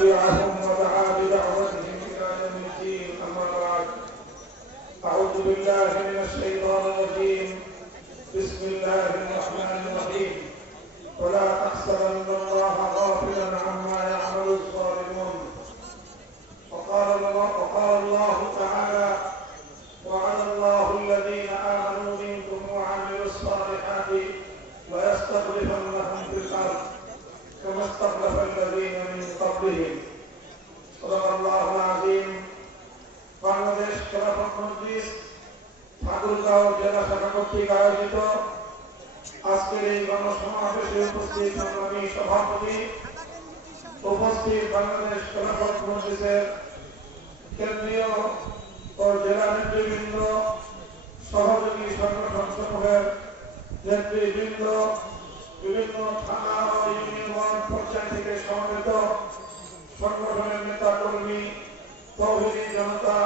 تبعهم ودعا بدعوتهم إلى يوم الدين. أما بعد، أعوذ بالله من الشيطان الرجيم. بسم الله الرحمن الرحيم. ولا تحسبن الله غافلا عما يعمل الظالمون. وقال الله تعالى: وعد الله الذين آمنوا منكم وعملوا الصالحات ويستخلفنهم في الأرض كما استخلف الذين من قبلهم. صدق الله العظيم. বাংলাদেশ খেলাফত মজলিস ঠাকুরগাঁও জেলা শাখা কর্তৃক আয়োজিত আজকের এই গণসমাবেশে উপস্থিত সংগ্রামী সভাপতি, উপস্থিত বাংলাদেশ খেলাফত মজলিসের কেন্দ্রীয় ও জেলা নেতৃবৃন্দ, সহযোগী সংগঠন সমূহের নেতৃবৃন্দ, বিভিন্ন থানা ও ইউনিয়ন পর্যায় থেকে সমবেত সংগঠনের নেতা কর্মী, তৌহিদি জনতা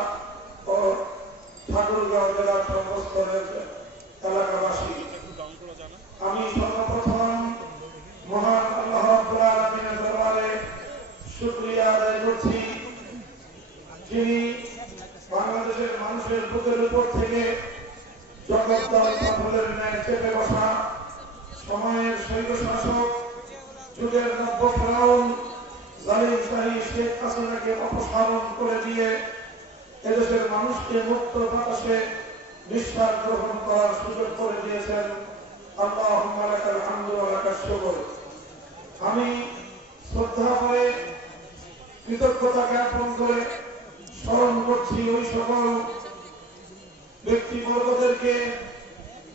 ও ঠাকুরগাঁও জেলার সর্বস্তরের এলাকাবাসী, আমি সর্বপ্রথম মহান আল্লাহ রাব্বুল আলামিনের দরবারে শুকরিয়া আদায় করছি, যিনি বাংলাদেশের মানুষের বুকের উপর থেকে জগদ্দল পাথরের ন্যায় চেপে বসা সময়ের স্বৈরশাসক, যুগের নব্য ফেরাউন জালিম শাহী শেখ হাসিনাকে অপসারণ করে দিয়ে এদেশের মানুষকে মুক্ত বাতাসে নিঃশ্বাস গ্রহণ করার সুযোগ করে দিয়েছেন। আল্লাহুম্মা লাকাল হামদু ওয়া লাকাশ শুকর। আমি শ্রদ্ধা করে, কৃতজ্ঞতা জ্ঞাপন করে স্মরণ করছি ওই সকল ব্যক্তিবর্গদেরকে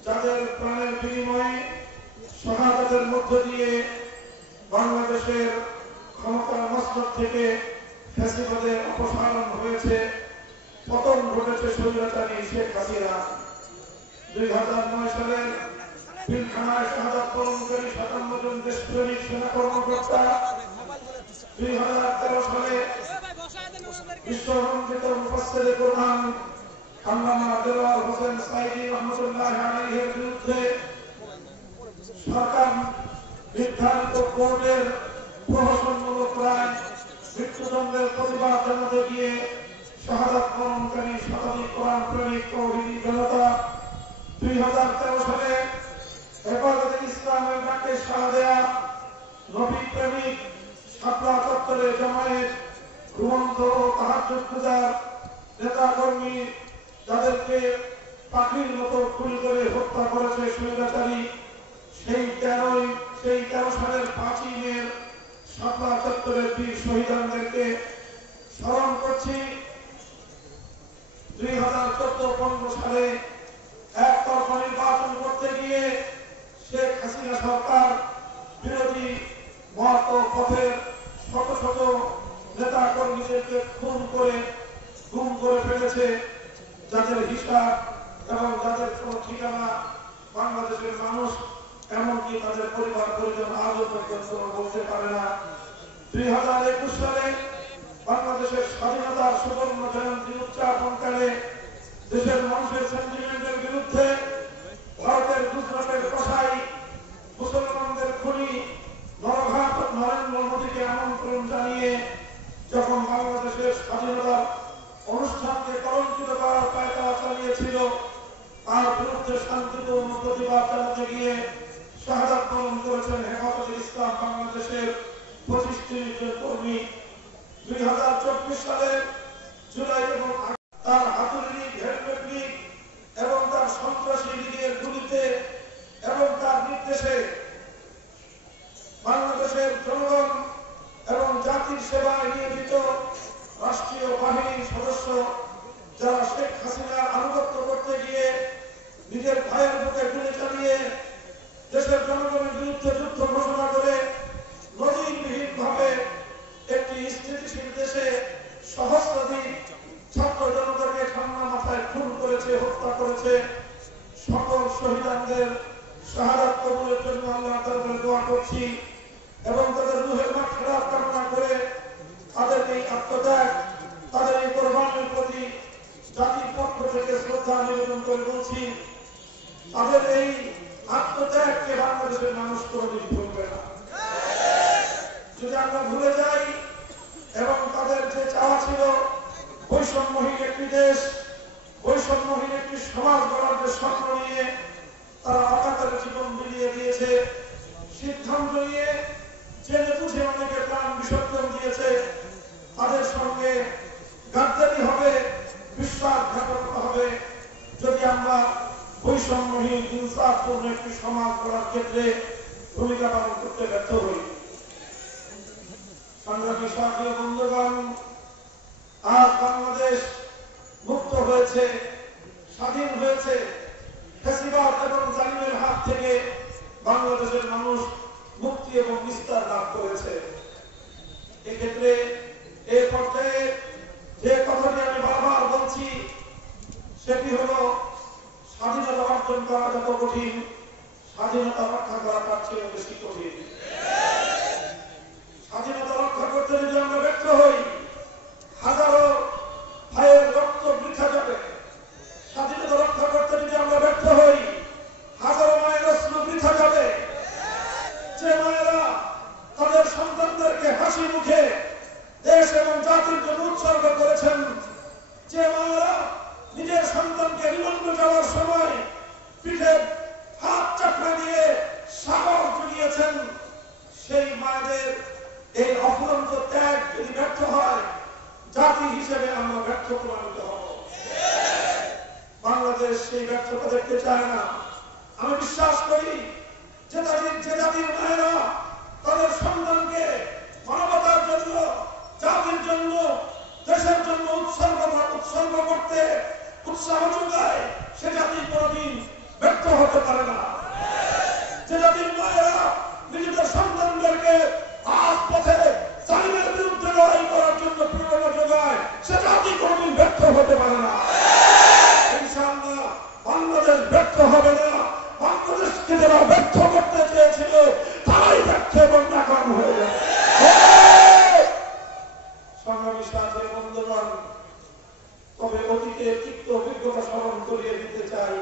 যাদের প্রাণের বিনিময়ে শাহাদাতের মধ্য দিয়ে বাংলাদেশের ক্ষমতার মস্তক থেকে ফ্যাসিবাদের অপসারণ হয়েছে, পতন ঘটেছে স্বৈরাচারী শেখ হাসিনা। 2009 সালের পিলখানায় শাহাদাত বরণকারী 57 জন দেশপ্রেমিক সেনা কর্মকর্তা 2013 সালে বিশ্বমন্ডিত মুফাসসিরে কোরআন আল্লামা দেলোয়ার হোসেন সাঈদী রহমাতুল্লাহি আলাইহির বিরুদ্ধে সরকার নির্ধারিত কোর্টের প্রহসনমূলক রায় মৃত্যুদণ্ডের প্রতিবাদ জানাতে গিয়ে শাহাদাত বরণকারী শতাধিক কোরআন প্রেমিক তৌহিদি জনতা 2013 সালে হেফাজতে ইসলামের ডাকে সাড়া দেয়া নবী প্রেমিক শাপলা চত্বরে জমায়েত ঘুমন্ত ও তাহাজ্জুদ গুজার নেতা কর্মী যাদেরকে পাখির মতো গুলি করে হত্যা করেছে স্বৈরাচারী, সেই 13 সালের 5ই মে শাপলা চত্বরের বীর শহীদদেরকে স্মরণ করছি। 2014-15 সালে একতরফা নির্বাচন করতে গিয়ে শেখ হাসিনা সরকার বিরোধী মত ও পথের শত শত নেতা কর্মীদেরকে খুন করে গুম করে ফেলেছে, যাদের হিসাব এবং যাদের কোন ঠিকানা বাংলাদেশের মানুষ, এমনকি তাদের পরিবার পরিজন আজও পর্যন্ত বলতে পারে না। 2021 সালে বাংলাদেশের স্বাধীনতার সুবর্ণ জয়ন্তী উদযাপনকালে দেশের মানুষের সেন্টিমেন্টের বিরুদ্ধে ভারতের গুজরাটের কসাই মুসলমানদের খুনি নরঘাট নরেন্দ্র মোদীকে আমন্ত্রণ জানিয়ে যখন বাংলাদেশের স্বাধীনতার অনুষ্ঠানকে কলঙ্কিত করার পায়তারা চালিয়েছিল, তার বিরুদ্ধে শান্তিপূর্ণ প্রতিবাদ জানাতে গিয়ে শাহাদাত বরণ করেছেন হেফাজতে ইসলাম বাংলাদেশের 25 জন কর্মী। 2024 সালে জুলাই এবং তার হাতুড়ি লীগ, হেলমেট লীগ এবং তার সন্ত্রাসী লীগের গুলিতে এবং তার নির্দেশে বাংলাদেশের জনগণ এবং জাতির সেবায় নিয়োজিত রাষ্ট্রীয় বাহিনীর সদস্য যারা শেখ হাসিনার আনুগত্য করতে গিয়ে নিজের ভাইয়ের বুকে গুলি চালিয়ে দেশের জনগণের বিরুদ্ধে যুদ্ধ ঘোষণা করে নজিরবিহীন ভাবে একটি স্থিতিশীল দেশে সহস্রাধিক ছাত্র জনতাকে ঠান্ডা মাথায় খুন করেছে, হত্যা করেছে, সকল শহীদদের শাহাদাত কবুলের জন্য আল্লাহর দরবারে দোয়া করছি এবং তাদের রূহের মাগফিরাত কামনা করে তাদের এই আত্মত্যাগ, তাদের এই কোরবানির প্রতি জাতির পক্ষ থেকে শ্রদ্ধা নিবেদন করে বলছি, তাদের এই আত্মত্যাগকে বাংলাদেশের মানুষ কোনদিন ভুলবে না। যদি আমরা ভুলে যাই এবং তাদের যে চাওয়া ছিল বৈষম্যহীন একটি দেশ, বৈষম্যহীন একটি সমাজ গড়ার যে স্বপ্ন নিয়ে তারা অকাতরে জীবন বিলিয়ে দিয়েছে, সিদ্ধান্ত নিয়ে জেনে বুঝে অনেকে প্রাণ বিসর্জন দিয়েছে, তাদের সঙ্গে গাদ্দারি হবে, বিশ্বাসঘাতকতা হবে যদি আমরা বৈষম্যহীন ইনসাফপূর্ণ একটি সমাজ গড়ার ক্ষেত্রে ভূমিকা পালন করতে ব্যর্থ হই। সংগ্রামী সাথী বন্ধুগণ, আজ বাংলাদেশ মুক্ত হয়েছে, স্বাধীন হয়েছে, ফ্যাসিবাদ এবং জালিমের হাত থেকে বাংলাদেশের মানুষ মুক্তি এবং বিস্তার লাভ করেছে। এক্ষেত্রে এই পর্যায়ে যে কথাটি আমি বারবার বলছি সেটি হল, স্বাধীনতা অর্জন করা যত কঠিন, স্বাধীনতা রক্ষা করা তার চেয়ে বেশি কঠিন। স্বাধীনতা রক্ষা করতে যদি আমরা ব্যর্থ হই, হাজারো ভাইয়ের রক্ত বৃথা যাবে। স্বাধীনতা রক্ষা করতে যদি আমরা ব্যর্থ হই, হাজারো মায়ের অশ্রু বৃথা যাবে। যে মায়েরা তাদের সন্তানদেরকে হাসি মুখে দেশ এবং জাতির জন্য উৎসর্গ করেছেন, যে মায়েরা নিজের সন্তানকে নিবন্ধ যাওয়ার সময় পিঠে হাত চাপড়ে দিয়ে সাহস জুগিয়েছেন, সেই মায়েদের এই অফুরন্ত ত্যাগ যদি ব্যর্থ হয়, জাতি হিসেবে আমরা ব্যর্থ প্রমাণিত হব। বাংলাদেশ সেই ব্যর্থতা দেখতে চায় না। আমি বিশ্বাস করি যে জাতির মায়েরা তাদের সন্তানকে মানবতার জন্য, জাতির জন্য, দেশের জন্য উৎসর্গ করতে উৎসাহ যোগায়, সে জাতি কোনদিন ব্যর্থ হতে পারে না। যে জাতির মায়েরা নিজেদের সন্তানদেরকে রাজপথে জালিমের বিরুদ্ধে লড়াই করার জন্য প্রেরণা যোগায়, সে জাতি কোনদিন ব্যর্থ হতে পারে না। ইনশাআল্লাহ বাংলাদেশ ব্যর্থ হবে না। বাংলাদেশকে যারা ব্যর্থ করতে চেয়েছিল তারাই ব্যর্থ এবং নাকাম হয়ে যায়। সংগ্রামী সাথী বন্ধুগণ, তবে অতীতের তিক্ত অভিজ্ঞতা স্মরণ করিয়ে দিতে চাই,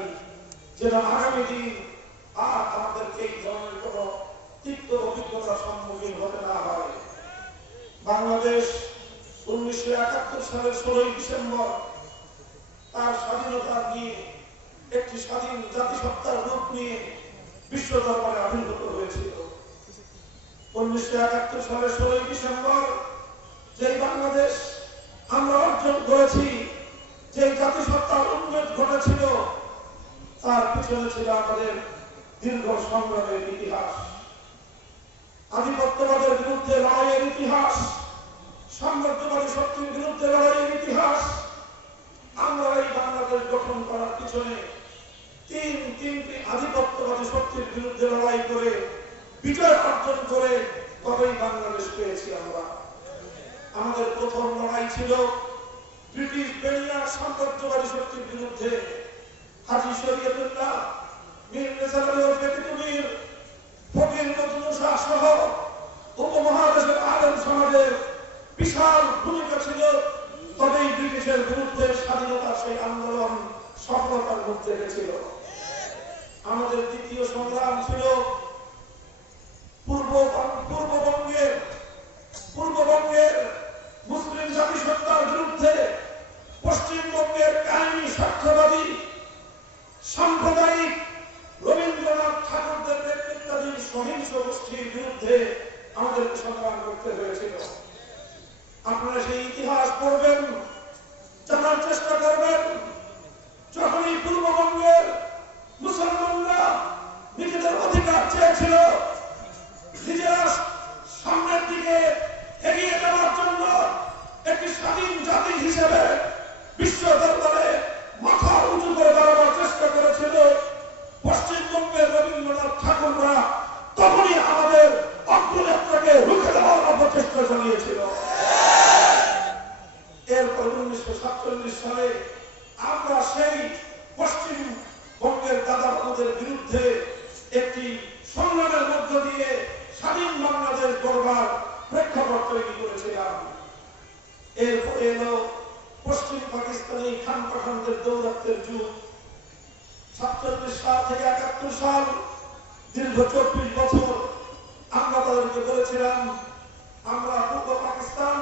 যেন আগামী দিন আর আমাদেরকে এই ধরনের কোন তিক্ত অভিজ্ঞতার সম্মুখীন হতে না হয়। বাংলাদেশ 1971 সালের 16 ডিসেম্বর তার স্বাধীনতা নিয়ে একটি স্বাধীন জাতিসত্তার রূপ নিয়ে বিশ্ব দরবারে আবির্ভূত হয়েছিল। 1971 সালের 16 ডিসেম্বর যে বাংলাদেশ আমরা অর্জন করেছি, যে জাতিসত্তার উন্নতি ঘটেছিল, তার পিছনে ছিল আমাদের দীর্ঘ সংগ্রামের ইতিহাস, আধিপত্যবাদের বিরুদ্ধে লড়াইয়ের ইতিহাস, সাম্রাজ্যবাদী শক্তির বিরুদ্ধে লড়াইয়ের ইতিহাস। আমরা এই বাংলাদেশ গঠন করার পিছনে তিনটি আধিপত্যবাদী শক্তির বিরুদ্ধে লড়াই করে বিজয় অর্জন করে তবেই বাংলাদেশ পেয়েছি আমরা। আমাদের প্রথম লড়াই ছিল ব্রিটিশ বেনিয়ার সাম্রাজ্যবাদী শক্তির বিরুদ্ধে। হাজী শরীয়তুল্লাহ, মীর নেসার আলী ওরফে তিতুমীর, ফকির নজরুল শাহ সহ উপমহাদেশের আলেম সমাজের বিশাল ভূমিকা ছিল। তবেই ব্রিটিশের বিরুদ্ধে স্বাধীনতার সেই আন্দোলন সফলতার মধ্যে গেছিল। আমাদের দ্বিতীয় সংগ্রাম ছিল পূর্ববঙ্গের মুসলিম জাতিসত্তার বিরুদ্ধে পশ্চিমবঙ্গের কাহিনী স্বার্থবাদী সাম্প্রদায়িক রবীন্দ্রনাথ ঠাকুরদের নেতৃত্বাধীন সহিংস গোষ্ঠীর বিরুদ্ধে আমাদেরকে সংগ্রাম করতে হয়েছিল। আপনারা সেই ইতিহাস পড়বেন, জানার চেষ্টা করবেন। যখনই পূর্ববঙ্গের মুসলমানরা নিজেদের অধিকার চেয়েছিল, নিজেরা সামনের দিকে এগিয়ে যাওয়ার জন্য একটি স্বাধীন জাতি হিসেবে বিশ্ব দরবারে মাথা উঁচু করে দাঁড়াবার চেষ্টা করেছিল, পশ্চিমবঙ্গের রবীন্দ্রনাথ ঠাকুররা তখনই আমাদের অগ্রযাত্রাকে রুখে দেওয়ার অপচেষ্টা চালিয়েছিল। এরপর 1947 সালে আমরা সেই পশ্চিমবঙ্গের দাদাবাবুদের বিরুদ্ধে একটি সংগ্রামের মধ্য দিয়ে স্বাধীন বাংলাদেশ গড়বার প্রেক্ষাপট তৈরি করেছিলাম। এরপরে এলো পশ্চিম পাকিস্তানি খান পাঠানদের দৌরাত্মের যুগ। 47 সাল থেকে 71 সাল দীর্ঘ 24 বছর আমরা তাদেরকে বলেছিলাম আমরা পূর্ব পাকিস্তান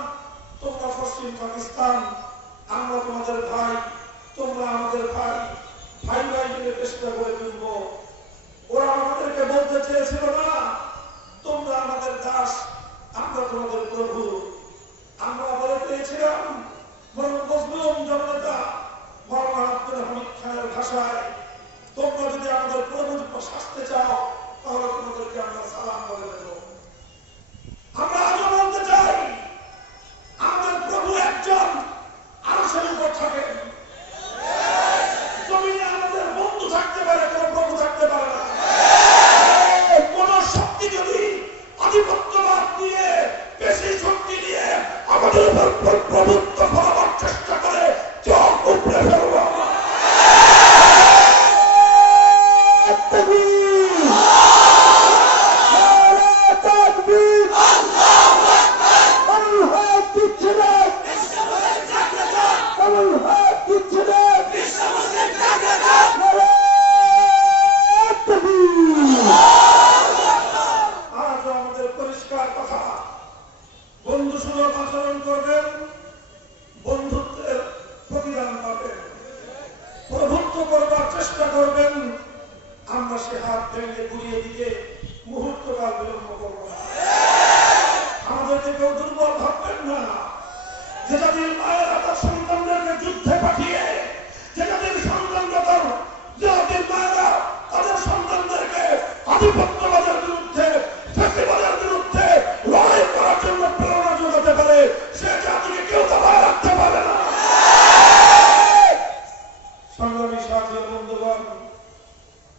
আমাদের উপর প্রভুত্ব করার চেষ্টা করে চোখ উপড়ে ফেলবো।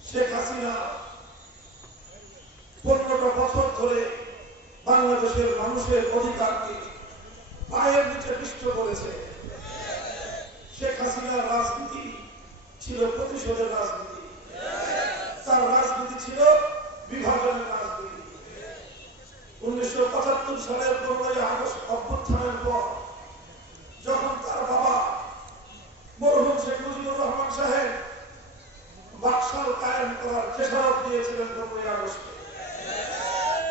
শেখ হাসিনা 15টা বছর ধরে বাংলাদেশের মানুষের অধিকারকে পায়ের নিচে পিষ্ট করেছে। শেখ হাসিনার রাজনীতি ছিল প্রতিশোধের রাজনীতি, তার রাজনীতি ছিল বিভাজনের রাজনীতি। 1975 সালের 15ই আগস্ট অভ্যুত্থানের পর যখন তার বাবা মরহুম শেখ মুজিবুর রহমান সাহেব বাকশাল কায়েম করার খেসারত দিয়েছিলেন 15ই আগস্টে,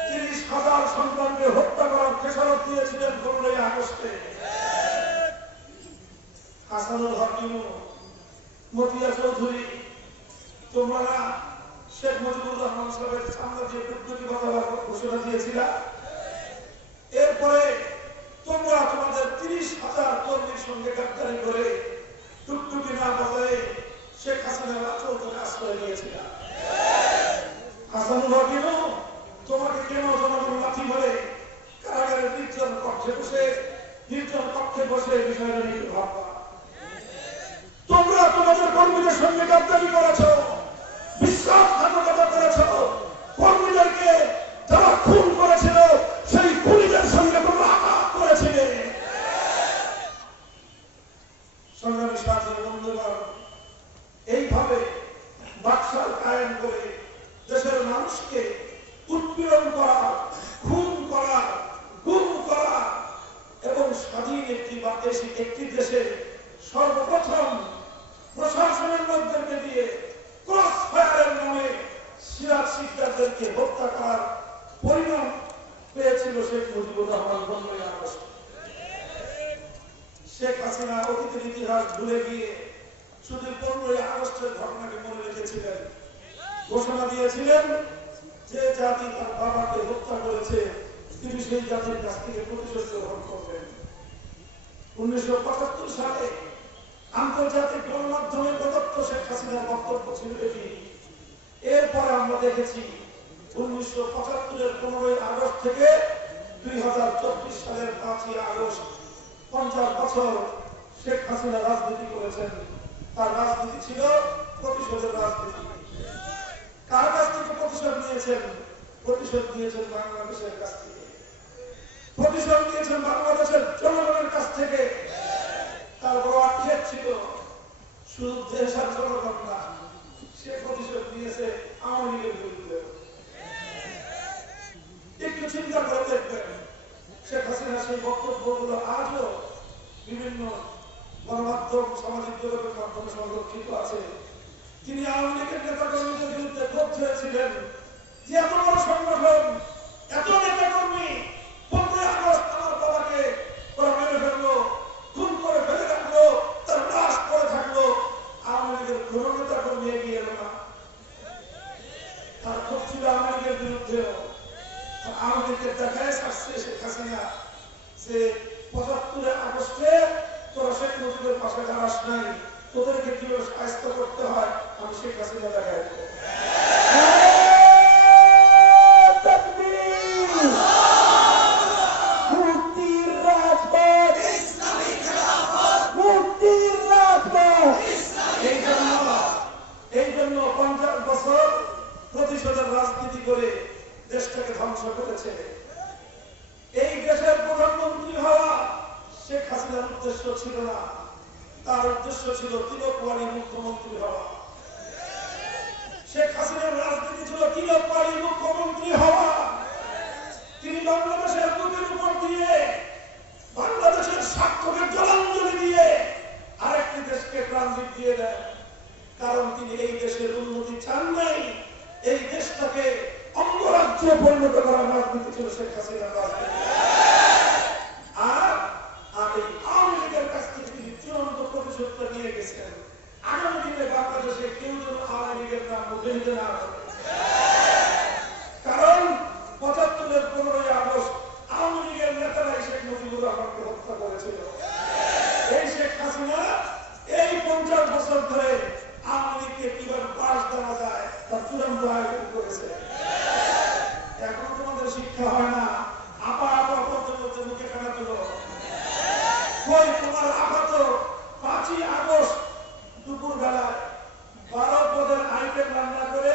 30,000 সন্তানকে হত্যা করার খেসারত দিয়েছিলেন 15ই আগস্টে, হাসানুল হক ইনু, মতিয়া চৌধুরী, তোমরা শেখ মুজিবুর রহমান সাহেবের সামনে যে প্রত্যেকটি কথা ঘোষণা দিয়েছিল, এরপরে তোমরা তোমাদের 30,000 কর্মীর সঙ্গে গাদ্দারি করে টুকটুকি না বজায় শেখ হাসিনার আচল করে আশ্রয় দিয়েছিল। হাসানুল হক ইনু, তোমাকে কেন জনগণ লাথি মারে কারাগারের নির্জন কক্ষে বসে বিষয়টা নিয়ে ভাববা। তোমরা তোমাদের কর্মীদের সঙ্গে গাদ্দারি করেছ, বিশ্বাসঘাতকতা করেছ, কর্মীদেরকে যারা খুন করেছিল সেই খুনিদের সঙ্গে তোমরা আঘাত করেছিলে। সংগ্রামী সাথী বন্ধুগণ, এইভাবে বাকশাল কায়েম করে দেশের মানুষকে উৎপীড়ন করা, খুন করা, গুম করা এবং স্বাধীন একটি দেশে সর্বপ্রথম প্রশাসনের লোকদেরকে দিয়ে ক্রস ফায়ারের নামে সিরাজ শিকদারদেরকে হত্যা করার পরিণাম পেয়েছিল শেখ মুজিবুর রহমান 15ই আগস্ট। শেখ হাসিনা অতীতের ইতিহাস ভুলে গিয়ে শুধু 15ই আগস্টের ঘটনাকে মনে রেখেছিলেন, ঘোষণা দিয়েছিলেন যে জাতি তার বাবাকে হত্যা করেছে তিনি সেই জাতির কাছ থেকে প্রতিশোধ গ্রহণ করবেন। 1975 সালে আন্তর্জাতিক গণমাধ্যমে প্রদত্ত শেখ হাসিনার বক্তব্য ছিল এটি। এরপরে আমরা দেখেছি 1975-এর 15ই আগস্ট থেকে 2024 সালের 5ই আগস্ট 50 বছর শেখ হাসিনা রাজনীতি করেছেন। তার রাজনীতি ছিল প্রতিশোধের রাজনীতি। কার কাছ থেকে প্রতিশোধ নিয়েছেন? প্রতিশোধ নিয়েছেন বাংলাদেশের কাছ থেকে, প্রতিশোধ নিয়েছেন বাংলাদেশের জনগণের কাছ থেকে। তার বড় আক্ষেপ ছিল শুধু দেশের জনগণ না, সে প্রতিশোধ নিয়েছে আওয়ামী লীগের বিরুদ্ধে। একটু চিন্তা করে দেখবেন, শেখ হাসিনা সেই বক্তব্যগুলো আজও বিভিন্ন গণমাধ্যম, সামাজিক যোগাযোগ মাধ্যমে সংরক্ষিত আছে। তিনি আওয়ামী লীগের নেতা কর্মীদের বিরুদ্ধে ক্ষোভ ছেড়েছিলেন যে এত বড় সংগঠন, এত নেতা কর্মী 15ই আগস্ট আমার বাবাকে ওরা মেরে ফেললো, খুন করে ফেলে রাখলো, তার লাশ পড়ে থাকলো, আওয়ামী লীগের কোন নেতা কর্মী এগিয়ে এলো না। তার ক্ষোভ ছিল আওয়ামী লীগের বিরুদ্ধে। আওয়ামী লীগের দেখায় আসছে শেখ হাসিনা যে 75 আগস্টে তোরা শেখ মুজিবের পাশে দাঁড়াস নাই, তোদেরকে কিভাবে সাহায্য করতে হয় আমি শেখ হাসিনা দেখাই দেবো। উদ্দেশ্য ছিল না, তার উদ্দেশ্য ছিল তিলকওয়ালী মুখ্যমন্ত্রী হওয়া। শেখ হাসিনার রাজনীতি ছিল তিলকওয়ালী মুখ্যমন্ত্রী হওয়া। তিনি বাংলাদেশের বুকের উপর দিয়ে, বাংলাদেশের স্বার্থকে জলাঞ্জলি দিয়ে আরেকটি দেশকে ট্রানজিট দিয়ে দেন। কারণ তিনি এই দেশের উন্নতি চান নাই, এই দেশটাকে অঙ্গরাজ্যে পরিণত করার রাজনীতি ছিল শেখ হাসিনার রাজনীতি। আর এই আওয়ামী লীগের কাছ থেকে তিনি চূড়ান্ত প্রতিশোধটা নিয়ে গেছেন। আগামী দিনে বাংলাদেশে কেউ যেন আওয়ামী লীগের নাম মুখে নিতে না পারে। কারণ ৭৫-এর ১৫ই আগস্ট আওয়ামী লীগের নেতারাই শেখ মুজিবুর রহমানকে হত্যা করেছিল। এই শেখ হাসিনা এই ৫০ বছর ধরে আওয়ামী লীগকে কিভাবে পাশ দেওয়া যায় তার চূড়ান্ত আয়োজন করেছে। এখন তোমাদের শিক্ষা হয় না, আপা আপা বলতে বলতে মুখে কাটা তুলো। কই তোমার আপা তো ৫ই আগস্ট দুপুর বেলায় ১২ পদের আইটেম রান্না করে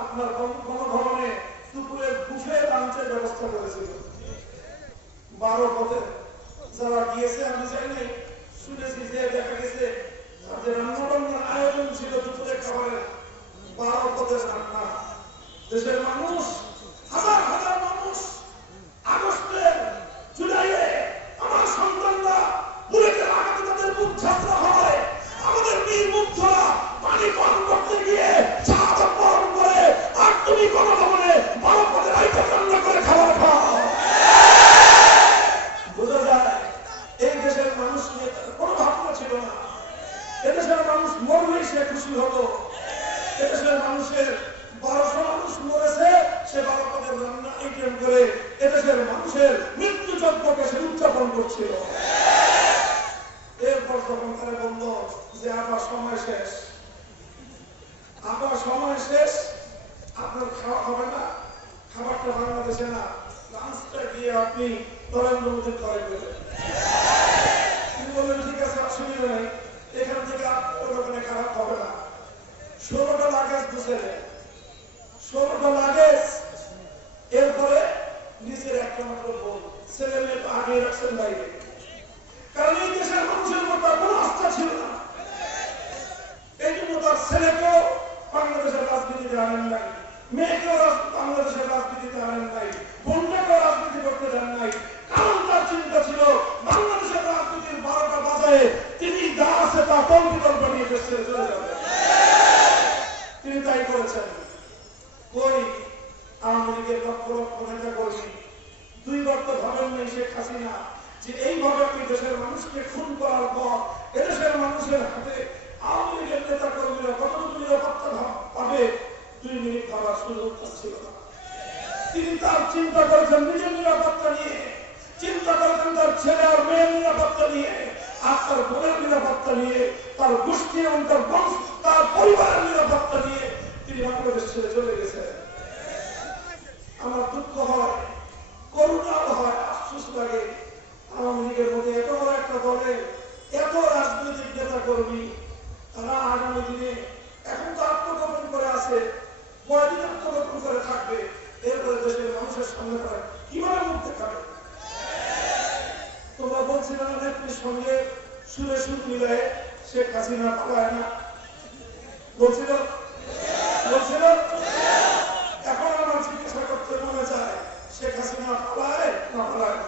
আপনার গণভবনে দুপুরের বুফে লাঞ্চের ব্যবস্থা করেছিল। ১২ পদের যারা গিয়েছে আমি জানি নাই, শুনেছি যে দেখা গেছে যে রান্নাবান্নার আয়োজন ছিল দুপুরের খাবারের ১২ পদের রান্না। দেশের মানুষ, হাজার হাজার মানুষ আগস্টের জুলাইয়ে আমার সন্তানরা বুলেটের আঘাতে তাদের বুক ঝাঁঝরা হয়, আমাদের বীর মুগ্ধরা পানি পান করতে গিয়ে শাহাদাত বরণ করে, আর তুমি গণভবনে ১২ পদের আইটেম রান্না করে খাবার খাও। বোঝা যায় এই দেশের মানুষ নিয়ে কোনো ভাবনা ছিল না। এদেশের মানুষ মরলেই সে খুশি হতো। এদেশের মানুষের ১২০০ মানুষ মরেছে, সে ১২ পদের রান্না আইটেম করে এদেশের মানুষের মৃত্যু যজ্ঞকে সে উদযাপন করছিল। এরপর যখন তারা বলল যে আবার সময় শেষ, আবার সময় শেষ, আপনার খাওয়া হবে না, খাবারটা বাংলাদেশে না, লাঞ্চটা গিয়ে আপনি নরেন্দ্র মোদীর ঘরে করবেন। তিনি বললেন ঠিক আছে, অসুবিধা নেই, এখান থেকে আপনার ওখানে খারাপ হবে না। ১৬টা লাগেজ বুঝে নেয়, ১৬টা লাগেজ। এরপরে নিজের একটা মাত্র বোন, ছেলে মেয়ে তো আগে রাখছেন বাইরে। কারণ এই দেশের মানুষের মতো কোনো আস্থা ছিল না। এই জন্য তার ছেলেকেও বাংলাদেশের রাজনীতিতে আনেন নাই, মেয়েকেও বাংলাদেশের রাজনীতিতে আনেন নাই, বোনটাকেও রাজনীতি করতে দেন নাই। কারণ তার চিন্তা ছিল বাংলাদেশের রাজনীতির ১২টা বাজারে তিনি যা আছে তা তলবিতল বানিয়ে দেশ ছেড়ে চলে যাবে। তিনি তাই করেছেন। কই আওয়ামী লীগের লক্ষ লক্ষ নেতা কর্মী ২ বার তো ভাবেন নাই শেখ হাসিনা যে এইভাবে আপনি দেশের মানুষকে খুন করার পর এদেশের মানুষের হাতে আওয়ামী লীগের নেতা কর্মীরা কতটুকু নিরাপত্তা পাবে, ২ মিনিট ভাবার সুযোগ ছিল না। তিনি তার চিন্তা করেছেন নিজের নিরাপত্তা নিয়ে, চিন্তা করেছেন তার ছেলে আর মেয়ের নিরাপত্তা নিয়ে, আর তার বোনের নিরাপত্তা নিয়ে, তার গোষ্ঠী এবং তার পরিবারের নিরাপত্তা নিয়ে তিনি বাংলাদেশ ছেড়ে চলে গেছেন। আমার দুঃখ হয়, করুণাও হয়, আফসোস লাগে। আওয়ামী লীগের মধ্যে এত বড় একটা দলে এত রাজনৈতিক নেতা কর্মী, তারা আগামী দিনে এখন তো আত্মগোপন করে আছে, কয়দিন আত্মগোপন করে থাকবে, এরপরে দেশের মানুষের সামনে তারা কিভাবে মুখ দেখাবে? তোমরা বলছিল না নেত্রীর সঙ্গে সুরে সুর মিলায় শেখ হাসিনা পালায় না, বলছিল। এখন আমার জিজ্ঞাসা করতে মনে চায় শেখ হাসিনা পালায় না পালায় না?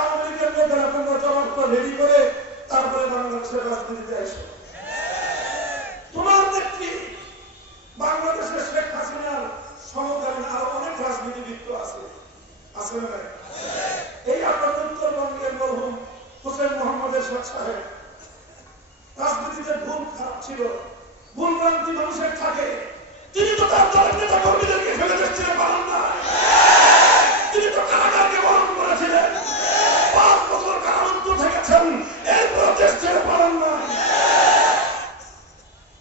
আওয়ামী লীগের নেতারা তোমরা জবাবটা রেডি করে তারপরে বাংলাদেশের রাজনীতিতে আসো। তোমার নেত্রী বাংলাদেশের শেখ হাসিনার সমকালীন আরো অনেক রাজনীতিবিদ আছে, আছে না? এই আপনার উত্তরবঙ্গের মরহুম হোসেন মোহাম্মদ এরশাদ সাহেব, রাজনীতিতে ভুল খারাপ ছিল, ভুল ভ্রান্তি মানুষের থাকে, তিনি তো তার দলের নেতা কর্মীদেরকে ফেলে দিচ্ছিলেন পালন না। তিনি তো কারাগারকে বরণ করেছিলেন, ৫ বছর কারারুদ্ধ থেকেছেন, এরপর দেশ ছেড়ে পালন না।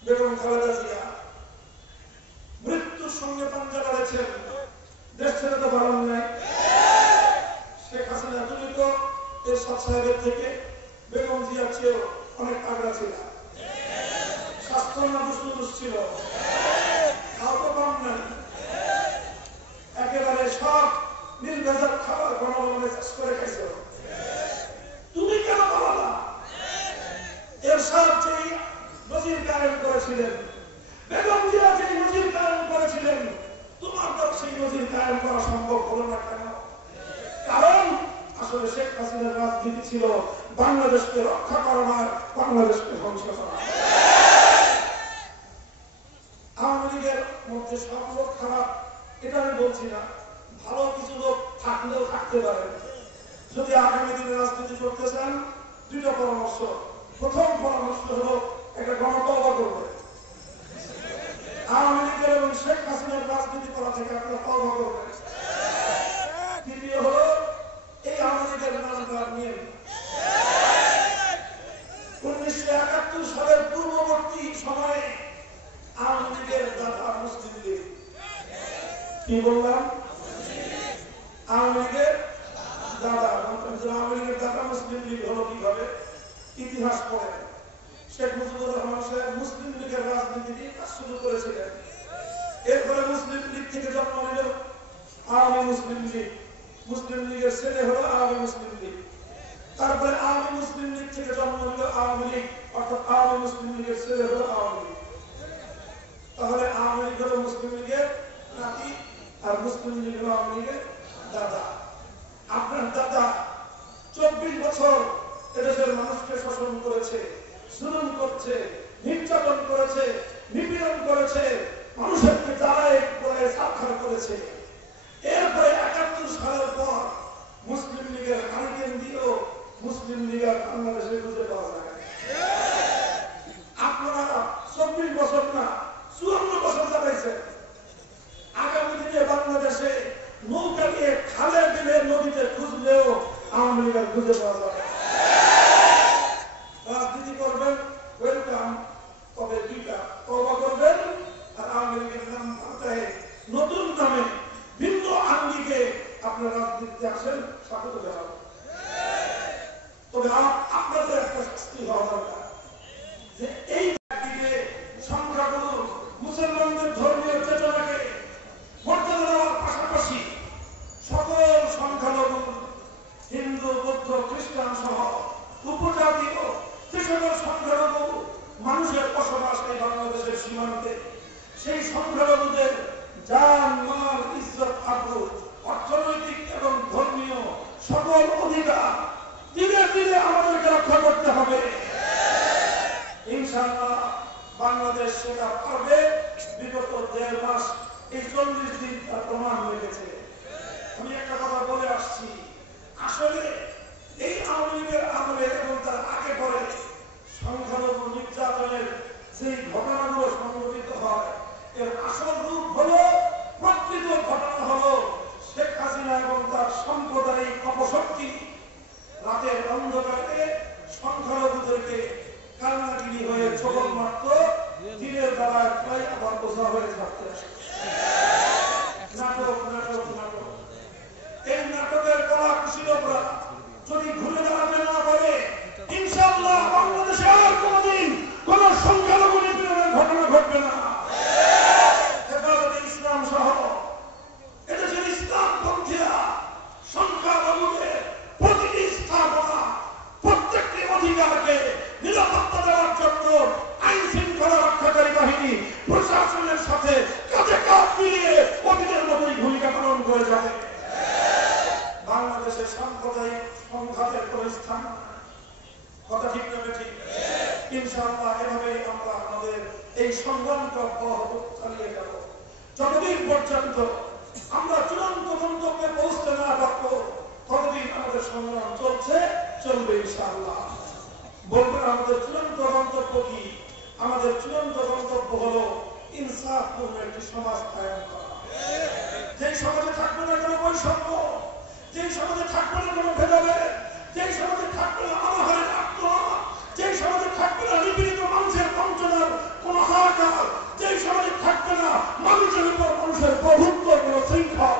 বেগম খালেদা জিয়া মৃত্যুর সঙ্গে পাঞ্জা লড়েছেন, দেশ ছেড়ে তো পালন নাই। শেখ হাসিনা তুমি তো এরশাদ সাহেবের থেকে বেগম জিয়ার চেয়েও অনেক তাগড়া ছিল, স্বাস্থ্য না দুষ্টুদুষ ছিল, খাওয়া কম নাই, একেবারে সব নির্ভেজাল খাবার গণভবনে চাষ করে খাইছে। না কেন? কারণ আসলে শেখ হাসিনার রাজনীতি ছিল বাংলাদেশকে রক্ষা করা নয়, বাংলাদেশকে ধ্বংস করা। আওয়ামী লীগের মধ্যে সব লোক খারাপ এটা আমি বলছি না, ভালো কিছু লোক থাকলেও থাকতে পারে। যদি আগামী দিনে রাজনীতি করতে চান, দুইটা পরামর্শ। প্রথম পরামর্শ হলো একটা গণতওবা করবে। আওয়ামী লীগের এবং শেখ হাসিনার রাজনীতি করা থেকে আপনারা তওবা করবেন। দ্বিতীয় হলো এই আওয়ামী লীগের নামটা নিয়ে 1971 সালের পূর্ববর্তী সময়ে আওয়ামী লীগের দাদা মুসলিম লীগ, কি বললাম? আওয়ামী লীগের দাদা, আওয়ামী লীগের দাদা মুসলিম লীগ হলো কিভাবে? ইতিহাস পড়ে শেখ মুজিবুর রহমান সাহেব মুসলিম লীগের রাজনীতি কাজ শুরু করেছিলেন। এরপরে মুসলিম লীগ থেকে জন্ম নিল আওয়ামী মুসলিম লীগ, মুসলিম লীগের ছেলে হলো আওয়ামী মুসলিম লীগ। তারপরে আওয়ামী মুসলিম লীগ থেকে জন্ম নিল আওয়ামী লীগ, অর্থাৎ আওয়ামী মুসলিম লীগের ছেলে হলো আওয়ামী লীগ। তাহলে আওয়ামী লীগ হলো মুসলিম লীগের নাতি, আর মুসলিম লীগ হলো আওয়ামী লীগের দাদা। আপনার দাদা 24 বছর এদেশের মানুষকে শোষণ করেছে, জুলুম করছে, নির্যাতন করেছে, নিপীড়ন করেছে, মানুষেরকে জ্বালায় পোড়ায় সাক্ষাৎ করেছে। এরপরে 71 সালের পর মুসলিম লীগের হারিকেন দিয়েও মুসলিম লীগের বাংলাদেশে খুঁজে পাওয়া যায়। আপনারা 24 বছর না 54 বছর চালাইছেন। আগামী দিনে বাংলাদেশে নৌকা দিয়ে খালে দিলে নদীতে খুঁজলেও আওয়ামী লীগের খুঁজে পাওয়া যাবে। রাজনীতি করবেন, ওয়েলকাম, তবে দুইটা তওবা করবেন আর আওয়ামী লীগের নাম পাল্টায় নতুন নামে ভিন্ন আঙ্গিকে আপনার রাজনীতিতে আসেন, স্বাগত জানাবো। তবে আপনাদের একটা শাস্তি হওয়া দরকার যে এই দিকে সংখ্যাগুরু মুসলমানদের ধর্মীয় চেতনাকে মর্যাদা দেওয়ার পাশাপাশি সকল সংখ্যালঘু হিন্দু, বৌদ্ধ, খ্রিস্টান সহ উপজাতীয় যে সকল সংখ্যালঘু মানুষের বসবাস এই বাংলাদেশের সীমান্তে, সেই সংখ্যালঘুদের জান, মাল, ইজ্জত, আবরু, অর্থনৈতিক এবং ধর্মীয় সকল অধিকার ধীরে ধীরে আমাদেরকে রক্ষা করতে হবে। ইনশাআল্লাহ বাংলাদেশ সেটা পারবে। বিগত 1.5 মাস এই 40 দিন তার প্রমাণ রেখেছে। আমি একটা কথা বলে আসছি, আসলে এই আওয়ামী লীগের আমলে এবং তার আগে পরে সংখ্যালঘু নির্যাতনের যে ঘটনাগুলো সংঘটিত হয়, এর আসল রূপ হলো, প্রকৃত ঘটনা হলো শেখ হাসিনা এবং তার সাম্প্রদায়িক অপশক্তি রাতের অন্ধকারে সংখ্যালঘুদেরকে কান্নাগিরি হয়ে ছোবল মারত, দিনের বেলায় প্রায় আবার বোঝা হয়ে থাকতে। নাটক নাটক নাটক। এই নাটকের কলা কুশীলরা যদি ঘুরে দাঁড়াতে না পারে, ইনশাআল্লাহ বাংলাদেশে আর কোনদিন কোন সংখ্যালঘু নিপীড়নের ঘটনা ঘটবে না। হেফাজতে ইসলাম সহ এদেশের ইসলামপন্থীরা সংখ্যালঘুদের প্রতিটি স্থাপনা, প্রত্যেকটি অধিকারকে নিরাপত্তা দেওয়ার জন্য আইন শৃঙ্খলা রক্ষাকারী বাহিনী প্রশাসনের সাথে কাঁধে কাঁধ মিলিয়ে অতীতের মতোই ভূমিকা পালন করে যাবে। বাংলাদেশের সাম্প্রদায়িক সংঘাতের কোন স্থান, কথা ঠিক না ঠিক? ইনশাআল্লাহ এভাবেই আমরা আমাদের এই সংগ্রামকে অব্যাহত চালিয়ে যাব যতদিন পর্যন্ত আমরা চূড়ান্ত গন্তব্যে পৌঁছতে না পারবো, ততদিন আমাদের সংগ্রাম চলছে, চলবে ইনশাআল্লাহ। বলবেন আমাদের চূড়ান্ত গন্তব্য কি? আমাদের চূড়ান্ত গন্তব্য হলো ইনসাফপূর্ণ একটি সমাজ কায়েম করা, যে সমাজে থাকবে না কোনো বৈষম্য, যে সমাজে থাকবে না কোনো ভেদাভেদ, যে সমাজে থাকবে না অনাহারের আত্মহত্যা, যে সমাজে থাকবে না নিপীড়িত মানুষের বঞ্চনার কোন হাহাকার, যে সমাজে থাকবে না মানুষের উপর মানুষের প্রভুত্ব কোন শৃঙ্খল,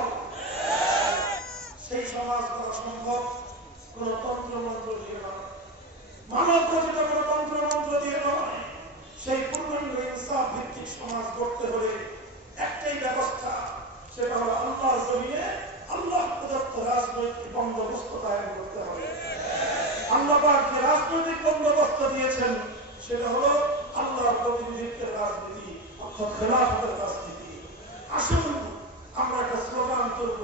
সেই সমাজ করা সম্ভব কোন তন্ত্রমন্ত্র দিয়ে নয়, মানব রচিত কোন তন্ত্রমন্ত্র দিয়ে নয়। সেই পূর্ণাঙ্গ ইনসাফ ভিত্তিক সমাজ গড়তে হলে একটাই ব্যবস্থা, সেটা হলো আল্লাহর জমিনে আল্লাহ প্রদত্ত রাজনৈতিক বন্দোবস্ত কায়েম করতে হবে। আল্লাহ পাক যে রাজনৈতিক বন্দোবস্ত দিয়েছেন সেটা হলো আল্লাহর প্রতিনিধিত্বের রাজনীতি, অর্থাৎ খেলাফতের রাজনীতি। আসুন আমরা একটা স্লোগান তুলব,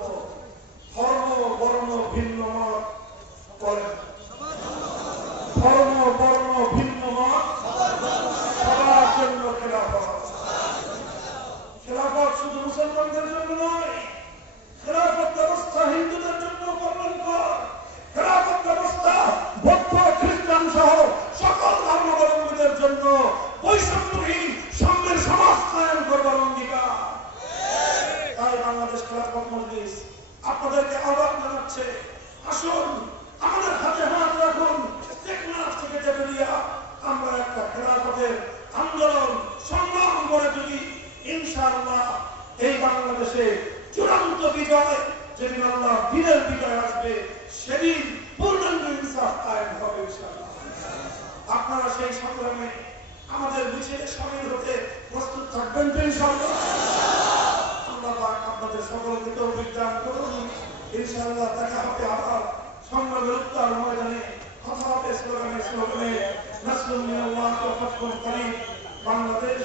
যাচ্ছে। আসুন আমাদের হাতে হাত রাখুন, টেকনাফ থেকে দেবরিয়া আমরা একটা খেলাফতের আন্দোলন সংগ্রাম করে যদি ইনশাআল্লাহ এই বাংলাদেশে চূড়ান্ত বিজয়, যেদিন আল্লাহ দিনের বিজয় আসবে, সেদিন পূর্ণাঙ্গ ইনসাফ কায়েম হবে ইনশাআল্লাহ। আপনারা সেই সংগ্রামে আমাদের মিছিলে শামিল হতে প্রস্তুত থাকবেন তো ইনশাআল্লাহ। আল্লাহ পাক আপনাদের সকলকে তৌফিক দান করুন। ইনশাআল্লাহ দেখা হবে আবার সংগ্রামের উত্তাল ময়দানে, কথা হবে স্লোগানে স্লোগানে। নাসরুম মিনাল্লাহ ওয়া ফাতহুন করিব। বাংলাদেশ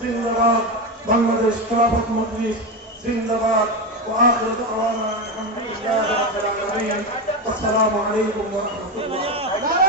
জিন্দাবাদ, বাংলাদেশ খেলাফত মজলিস জিন্দাবাদ। وآخر دعوانا الحمد لله رب العالمين. والسلام عليكم ورحمة الله.